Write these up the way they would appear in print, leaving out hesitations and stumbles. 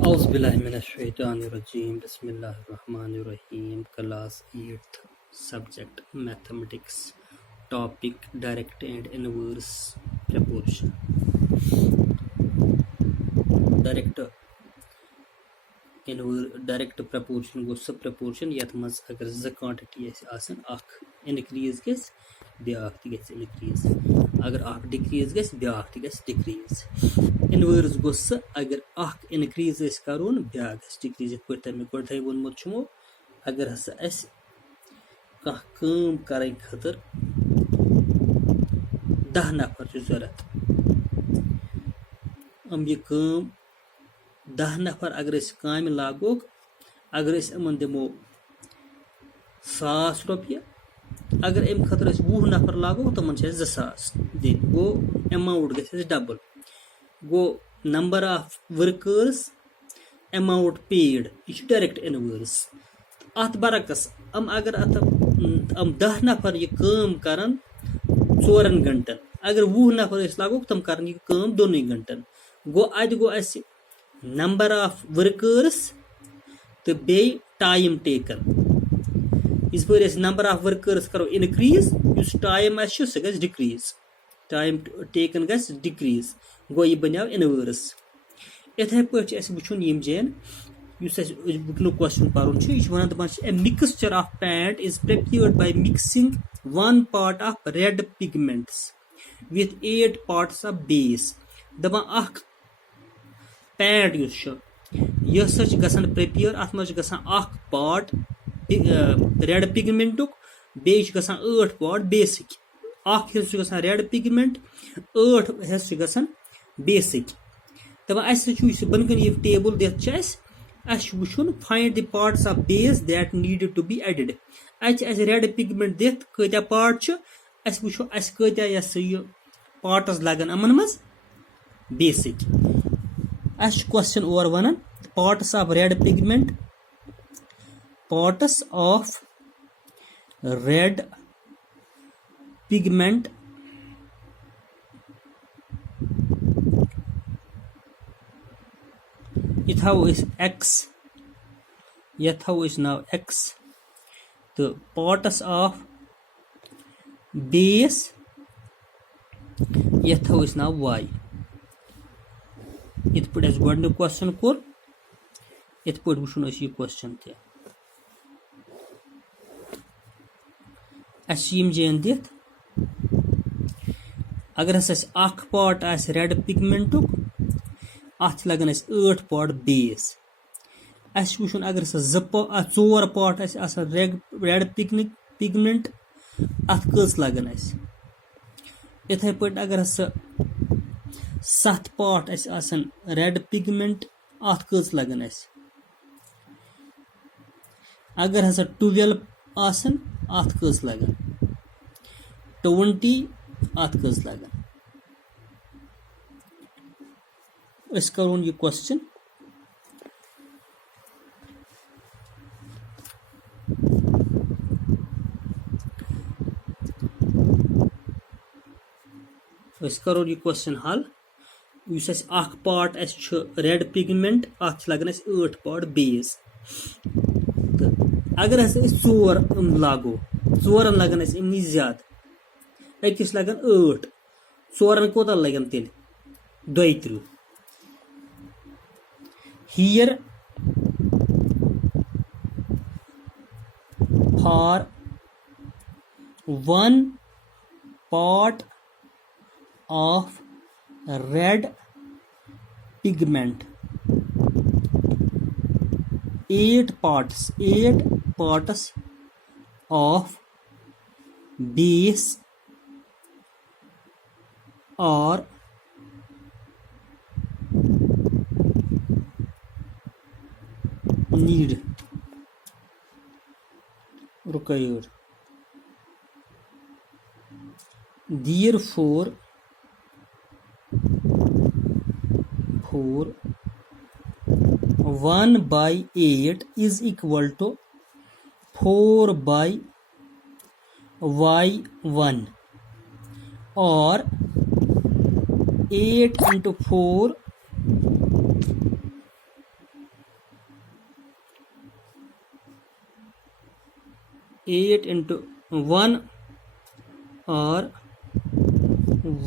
Auzubillahiminash-shaytanir-rajim. Bismillahir-rahmanir-rahim. Class 8th subject mathematics. Topic direct and inverse proportion. Direct proportion go sub proportion yath maz agar z quantity asan akh increase gets بیاکھ تہِ گژھِ increase اگر اکھ decrease گژھِ بیاکھ تہِ گژھِ decrease inverse گوٚو سُہ اگر اکھ increase أسۍ کرون بیاکھ گژھِ decrease یِتھ پٲٹھۍ مےٚ گۄڈٕے ووٚنمُت چھُمو اگر ہسا اَسہِ کانٛہہ کٲم کرٕنۍ خٲطرٕ 10 نفر چھِ ضوٚرتھ یہِ کٲم 10 نفر اگر أسۍ کامہِ لاگوکھ اگر أسۍ یِمن دِمو 1000 رۄپیہِ اگر امہِ خٲطرٕ أسۍ 20 نفر لاگو تِمن چھِ اَسہِ 2000 دِنۍ گوٚو ایماوُنٹ گژھِ اَسہِ ڈبل گوٚو نمبر آف ؤرکٲرٕس ایماوُنٹ پیڈ یہِ چھُ ڈایریکٹ اِنوٲرٕس اتھ برعکس اگر اتھ 10 نفر یہِ کٲم کرن 4 گنٹن اگر 20 نفر أسۍ لاگوکھ تِم کرن یہِ کٲم 2 گنٹن گوٚو اَتہِ گوٚو اَسہِ نمبر آف ؤرکٲرٕس تہٕ بیٚیہِ ٹایم ٹیکن یِتھ پٲٹھۍ أسۍ نمبر آف ؤرکٲرٕس کرو انکریٖز یُس ٹایم آسہِ چھُ سُہ گژھِ ڈِکریٖز ٹایم ٹیکن گژھِ ڈِکریٖز گوٚو یہِ بنیو اِنوٲرٕس یِتھٕے پٲٹھۍ چھُ اَسہِ وٕچھُن یِم جین یُس اَسہِ وٕنیُک کوسچن پرُن چھُ یہِ چھُ وَنان دَپان چھِ a mixture of paint is prepared by mixing 1 part of red pigments with 8 parts of base دَپان اکھ پینٹ یُس چھُ یہِ ہسا چھُ گژھان پریپیٲر اَتھ منٛز چھُ گژھان اکھ پارٹ ریڈ پِگمنٹُک بیٚیہِ چھُ گژھان 8 part بیسٕکۍ اکھ حصہٕ چھُ گژھان ریڈ پِگمنٹ 8 حصہٕ چھُ گژھان بیسٕکۍ دَپان اَسہِ چھُ یُس بۄنہٕ کَنۍ یہِ ٹیبٕل دِتھ چھُ اَسہِ چھُ وٕچھُن find the parts of base that needed to be added اَتہِ چھِ اَسہِ ریڈ پِگمنٹ دِتھ کۭتیاہ پارٹ چھِ اَسہِ وٕچھو اَسہِ کۭتیاہ یہِ ہسا یہِ پارٹس لگن یِمن منٛز بیسٕکۍ اَسہِ چھُ کوسچن اورٕ وَنان parts of red pigment parts of red pigment یہِ تھاوو أسۍ x یتھ تھاوو أسۍ ناو x تہٕ parts of base یتھ تھاوو أسۍ ناو y یِتھ پٲٹھۍ اَسہِ گۄڈٕنیُک کوسچن کوٚر یِتھ پٲٹھۍ وٕچھُن أسۍ یہِ کوسچن تہِ اَسہِ چھِ یِم جین دِتھ اگر ہسا اَسہِ اکھ پارٹ آسہِ ریڈ پِگمنٹُک اَتھ چھِ لگان اَسہِ 8 part بیس اَسہِ چھُ وٕچھُن اگر ہسا 4 part آسہِ آسان ریڈ پِگمنٹ اَتھ کٔژ لگان اَسہِ یِتھٕے پٲٹھۍ اگر ہسا 7 part اَسہِ آسان ریڈ پِگمنٹ اَتھ کٔژ لگان اَسہِ اگر ہسا 12 آسان اَتھ کٔژ لگان 20 اَتھ کٔژ لگان أسۍ کرون یہِ کوسچن أسۍ کرو یہِ کوسچن حل یُس اَسہِ اکھ پارٹ اَسہِ چھُ ریڈ پِگمنٹ اَتھ چھِ لگان اَسہِ 8 part بیس تہٕ اگر ہسا أسۍ 4 لاگو 4 لگان اَسہِ اَمہِ نِش زیادٕ أکِس لگان 8 4 کوتاہ لگن تیٚلہِ 32 here for 1 part of red pigment 8 parts of base are required therefore 1 by 8 is equal to 4 by y1 or 8 into 4 8 into 1 or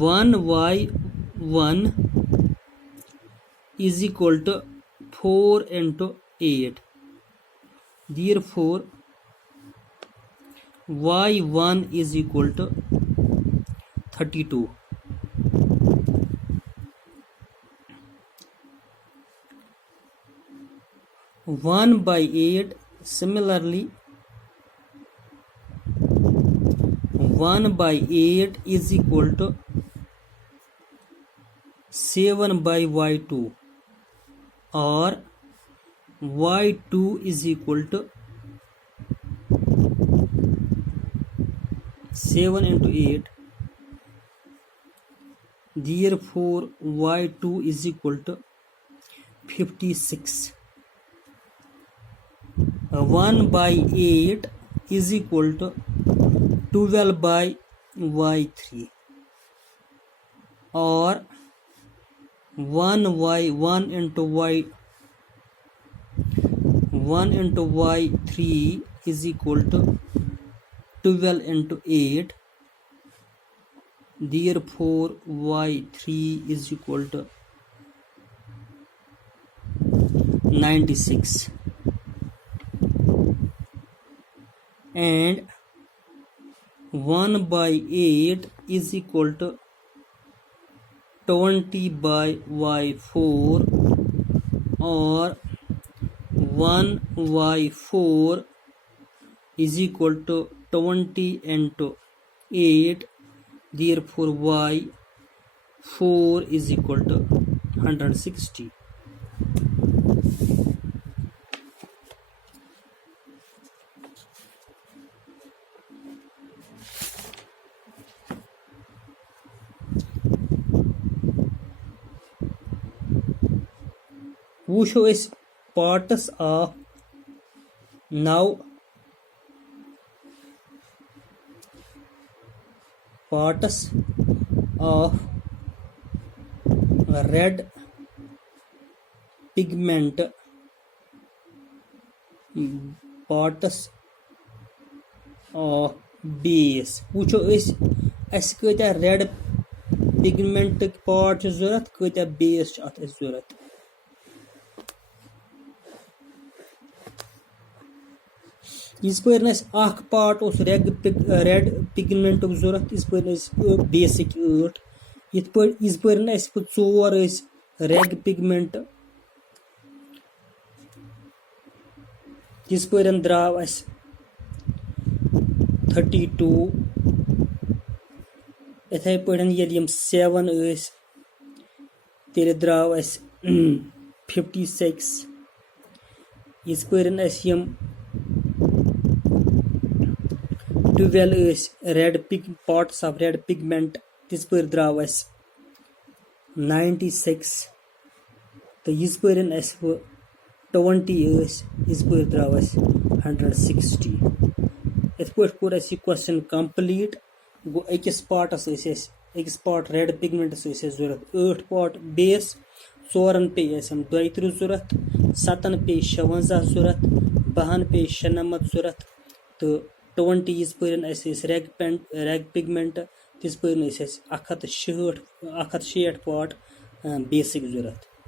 1y1 is equal to 4 into 8. Therefore y1 is equal to 32. One by 8, similarly 1 by 8 is equal to 7 by y2, or y2 is equal to 7 into 8. Therefore y2 is equal to 56. 1 by 8 is equal to 12 by y3, or 1 into y3 is equal to 12 into 8. Therefore y3 is equal to 96. And 1 by 8 is equal to 20 by y4, or 1y4 is equal to 20 into 8. Therefore y4 is equal to 160. Who is parts of now parts of red pigment, parts of base. Who is as kۭتیٛاہ red pigment part چھِ ضوٚرَتھ, kۭتیٛاہ base چھِ اَتھ اَسہِ ضوٚرَتھ. یِژ پٲرۍ اَسہِ اکھ part اوس red پِگمنٹُک ضوٚرَتھ، یِژ پٲرۍ اَسہِ بیسِک 8. یِژ پٲرۍ اَسہِ 4 ٲسۍ ریگ پِگمنٹ، یِژ پٲرۍ درٛاو اَسہِ 32. یِتھَے پٲٹھۍ ییٚلہِ یِم 7 ٲسۍ تیٚلہِ درٛاو اَسہِ 56. یِژ پٲرۍ اَسہِ یِم 12 ٲسۍ ریڈ پارٹس آف ریڈ پِگمنٹ، تِژ پٲرۍ درٛاو اَسہِ 96. تہٕ یِژ پٲرۍ اَسہِ 20 ٲسۍ، یِژ پٲرۍ درٛاو اَسہِ 160. یِتھ پٲٹھۍ کوٚر اَسہِ یہِ کوسچن کمپلیٖٹ. گوٚو أکِس پارٹس ٲسۍ اَسہِ أکِس پارٹ ریڈ پِگمنٹس ٲسۍ اَسہِ ضوٚرَتھ 8 پارٹ بیس، 4 پیٚیہِ اَسہِ 32 ضوٚرَتھ، 7 پیٚیہِ 56 ضوٚرَتھ، 2 پیٚیہِ 96 ضوٚرَتھ، تہٕ 20 یِژ پٲرۍ اَسہِ ٲسۍ ریگ پِگمنٹ، تِژ پٲرۍ ٲسۍ اَسہِ 160 پارٹ بیسِک ضوٚرَتھ.